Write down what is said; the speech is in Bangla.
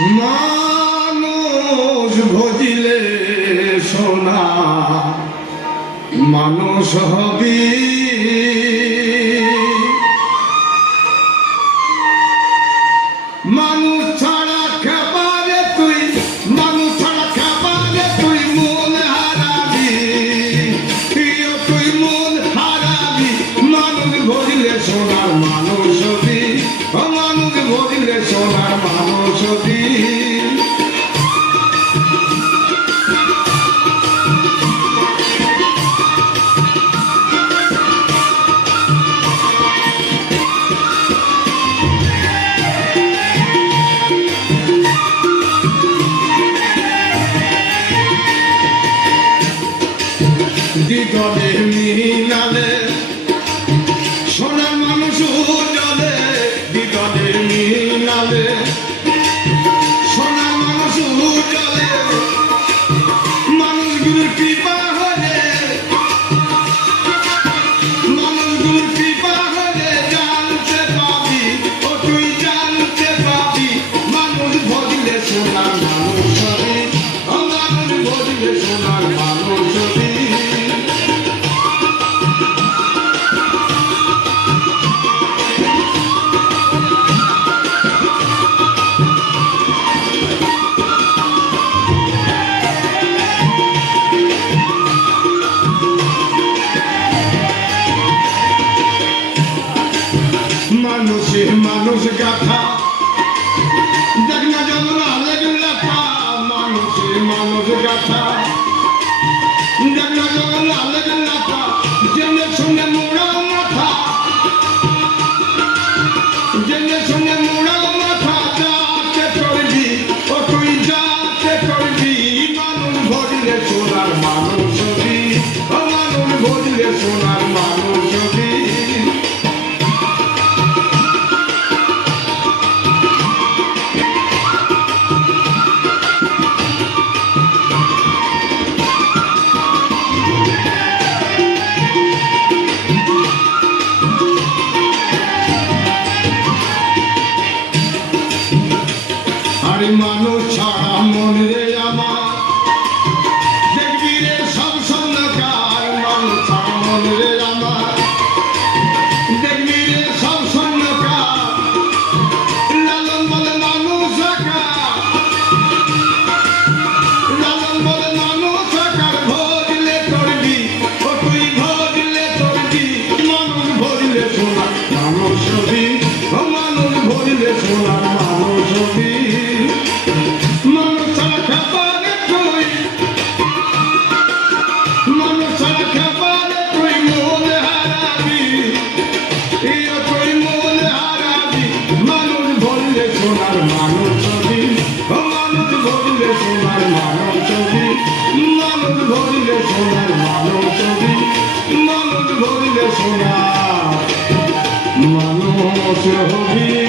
মানুষ ভজিলে সোনা, মানুষ হবি। মানুষ ছাড়া খাবারে তুই, মানুষ ছাড়া খাবারে তুই মন হারাবি। প্রিয়, তুই মন হারাবি। মানুষ ভরিলে সোনার মানুষ দিগলে মিনালে সোনার মানুষ জলে দিগলে মিনালে সোনার মানুষ জলে মানুষগুলোর কৃপা হলে, মানুষগুলোর কৃপা হলে জানতে পাবি ও তুই জানতে পাবি, মানুষ ভজিলে সোনার মানুষ মানুষ ভজিলে সোনার মানুষ মানুষে মানুষ গাথা। দেখ না যেমন আলেগ লেখা মানুষে মানুষ গাথা। মানুষ হবি ও মানুষ ভরলে সোনার মানুষ হবি মানুষ ভরিলে সোনার মানুষ হবি মানুষ ভরিলে সোনার মানুষ হবি।